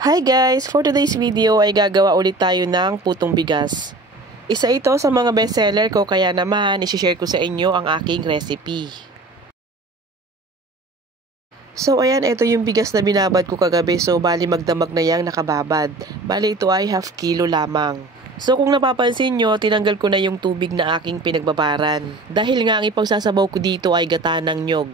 Hi guys! For today's video ay gagawa ulit tayo ng putong bigas. Isa ito sa mga bestseller ko kaya naman isi-share ko sa inyo ang aking recipe. So ayan, ito yung bigas na binabad ko kagabi. So bali magdamag na yang nakababad. Bali ito ay half kilo lamang. So kung napapansin nyo, tinanggal ko na yung tubig na aking pinagbabaran. Dahil nga ang ipagsasabaw ko dito ay gata ng nyog.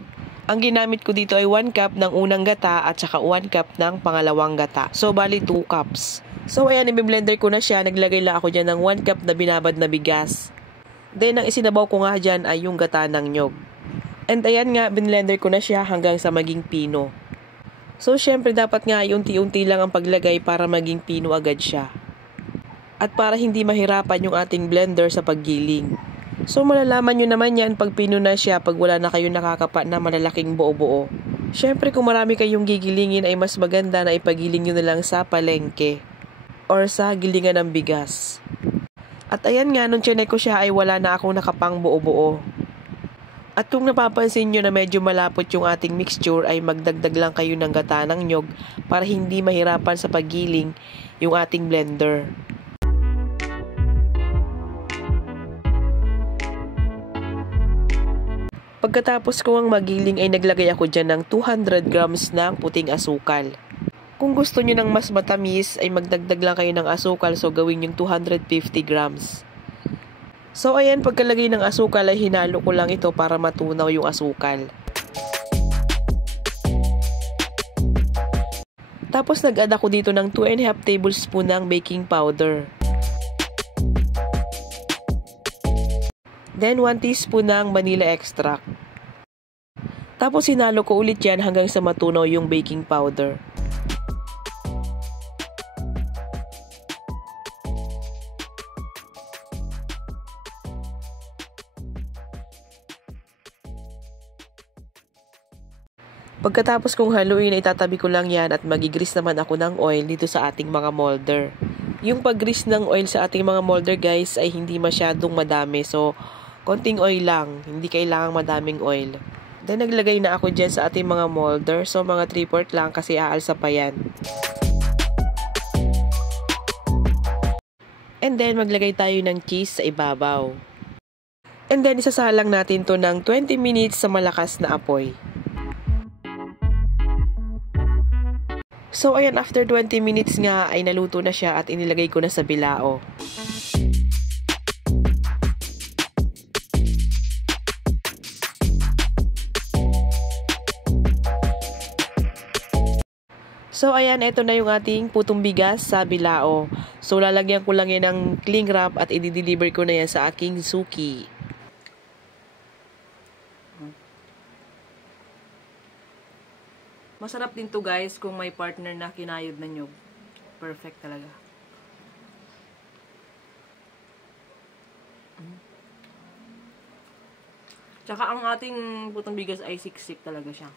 Ang ginamit ko dito ay 1 cup ng unang gata at saka 1 cup ng pangalawang gata. So, bali 2 cups. So, ayan, i-blender ko na siya. Naglagay lang ako dyan ng 1 cup na binabad na bigas. Then, ang isinabaw ko nga dyan ay yung gata ng nyog. And ayan nga, binlender ko na siya hanggang sa maging pino. So, syempre dapat nga unti-unti lang ang paglagay para maging pino agad siya. At para hindi mahirapan yung ating blender sa paggiling. So malalaman nyo naman yan pag pino na siya pag wala na kayong nakakapa na malalaking buo-buo. Syempre kung marami kayong gigilingin ay mas maganda na ipagiling nyo na lang sa palengke or sa gilingan ng bigas. At ayan nga, nung chinek ko siya ay wala na akong nakapang buo-buo. At kung napapansin nyo na medyo malapot yung ating mixture ay magdagdag lang kayo ng gata ng nyog para hindi mahirapan sa paggiling yung ating blender. Pagkatapos ko ang magiling ay naglagay ako dyan ng 200 grams ng puting asukal. Kung gusto nyo ng mas matamis ay magdagdag lang kayo ng asukal, so gawin yung 250 grams. So ayan, pagkalagay ng asukal ay hinalo ko lang ito para matunaw yung asukal. Tapos nag-add ako dito ng 2½ tablespoon ng baking powder. Then 1 teaspoon ng vanilla extract. Tapos hinalo ko ulit yan hanggang sa matunaw yung baking powder. Pagkatapos kong haluin, itatabi ko lang yan at magigrease naman ako ng oil dito sa ating mga molder. Yung pag-grease ng oil sa ating mga molder guys ay hindi masyadong madami. So, konting oil lang. Hindi kailangang madaming oil. Then, naglagay na ako dyan sa ating mga molder. So, mga 3/4 lang kasi aalsa pa yan. And then, maglagay tayo ng cheese sa ibabaw. And then, isasalang natin to ng 20 minutes sa malakas na apoy. So, ayan, after 20 minutes nga ay naluto na siya at inilagay ko na sa bilao. So, ayan, ito na yung ating putong bigas sa bilao. So, lalagyan ko lang yan ng cling wrap at i-deliver ko na yan sa aking suki. Masarap din to guys kung may partner na kinayod na nyog. Perfect talaga. Tsaka ang ating putong bigas ay siksik talaga siya.